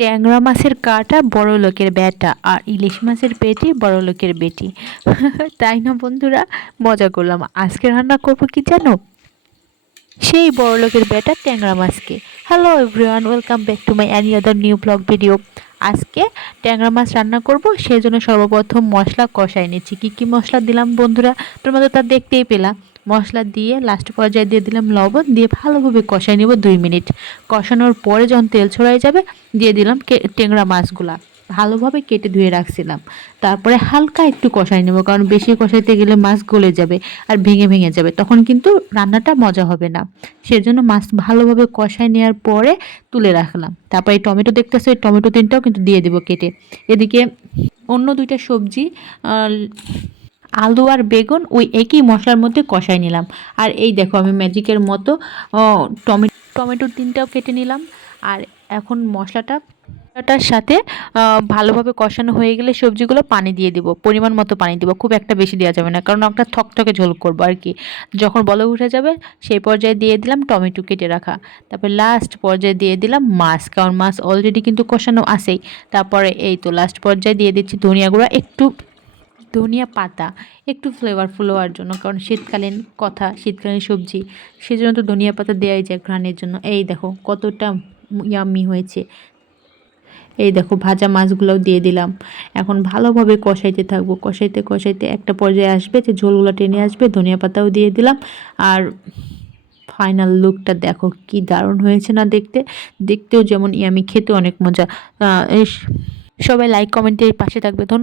ট্যাংরা মাছের কাঁটা বড় লোকের ব্যাটা আর ইলিশ মাছের পেটি বড় লোকের বেটি। তাই না বন্ধুরা? মজা করলাম। আজকে রান্না করবো কি জানো? সেই বড় লোকের ব্যাটা ট্যাংরা মাছকে। Hello everyone, welcome back to my any other new blog video. আজকে ট্যাংরা মাছ রান্না করব, সেই জন্য সর্বপ্রথম মশলা কষাই নিচ্ছি। কী কী মশলা দিলাম বন্ধুরা তোমরা তো তা দেখতেই পেলাম। মশলা দিয়ে লাস্ট পর্যায়ে দিয়ে দিলাম লবণ, দিয়ে ভালোভাবে কষাই নেব 2 মিনিট। কষানোর পরে যখন তেল ছড়াই যাবে দিয়ে দিলাম ট্যাংরা মাছগুলা ভালোভাবে কেটে ধুয়ে রাখছিলাম। তারপরে হালকা একটু কষাই নেব, কারণ বেশি কষাইতে গেলে মাছ গলে যাবে আর ভেঙে ভেঙে যাবে, তখন কিন্তু রান্নাটা মজা হবে না। সেজন্য মাছ ভালোভাবে কষাই নেওয়ার পরে তুলে রাখলাম। তারপরে এই টমেটো দেখতেছো, এই টমেটো তিনটাও কিন্তু দিয়ে দেবো কেটে। এদিকে অন্য দুইটা সবজি, আলু আর বেগুন ওই একই মশলার মধ্যে কষাই নিলাম। আর এই দেখো আমি ম্যাজিকের মতো টমেটো তিনটাও কেটে নিলাম। আর এখন মশলাটার সাথে ভালোভাবে কষানো হয়ে গেলে সবজিগুলো পানি দিয়ে দিব, পরিমাণ মতো পানি দিব, খুব একটা বেশি দেওয়া যাবে না, কারণ একটা থকথকে ঝোল করবো আর কি। যখন বলক উঠে যাবে সেই পর্যায়ে দিয়ে দিলাম টমেটো কেটে রাখা। তারপর লাস্ট পর্যায়ে দিয়ে দিলাম মাছ, কারণ মাছ অলরেডি কিন্তু কষানো আছেই। তারপরে এই তো লাস্ট পর্যায়ে দিয়ে দিচ্ছি ধনিয়া গুঁড়া, একটু ধনিয়া পাতা, একটু ফ্লেভারফুল হওয়ার জন্য, কারণ শীতকালীন কথা, শীতকালীন সবজি, সেজন্য তো ধনিয়া পাতা দেওয়াই যায় ঘ্রাণের জন্য। এই দেখো কতটা ইয়াম্মি হয়েছে। এই দেখো ভাজা মাছগুলোও দিয়ে দিলাম। এখন ভালোভাবে কষাইতে থাকবো, কষাইতে কষাইতে একটা পর্যায়ে আসবে যে ঝোলগুলো টেনে আসবে, ধনিয়া পাতাও দিয়ে দিলাম। আর ফাইনাল লুকটা দেখো কি দারুণ হয়েছে না দেখতে, দেখতেও যেমন ইয়ামি, খেতে অনেক মজা। সবাই লাইক কমেন্টে পাশে থাকবে। ধন্যবাদ।